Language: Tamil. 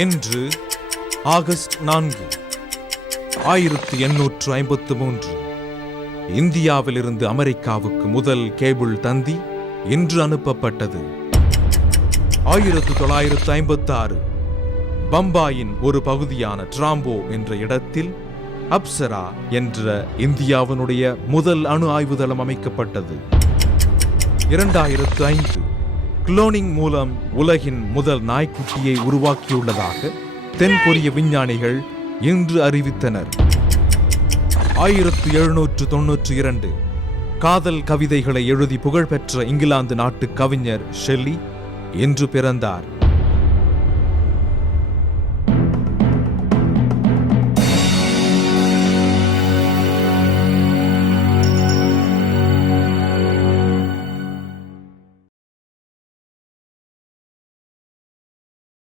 இன்று ஆகஸ்ட் 4, 1853 இந்தியாவிலிருந்து அமெரிக்காவுக்கு முதல் கேபிள் தந்தி இன்று அனுப்பப்பட்டது. 1956 பம்பாயின் ஒரு பகுதியான டிராம்போ என்ற இடத்தில் அப்சரா என்ற இந்தியாவினுடைய முதல் அணு ஆய்வுதளம் அமைக்கப்பட்டது. 2005 குளோனிங் மூலம் உலகின் முதல் நாய்க்குட்டியை உருவாக்கியுள்ளதாக தென்கொரிய விஞ்ஞானிகள் இன்று அறிவித்தனர். 1792 காதல் கவிதைகளை எழுதி புகழ்பெற்ற இங்கிலாந்து நாட்டு கவிஞர் ஷெல்லி இன்று பிறந்தார்.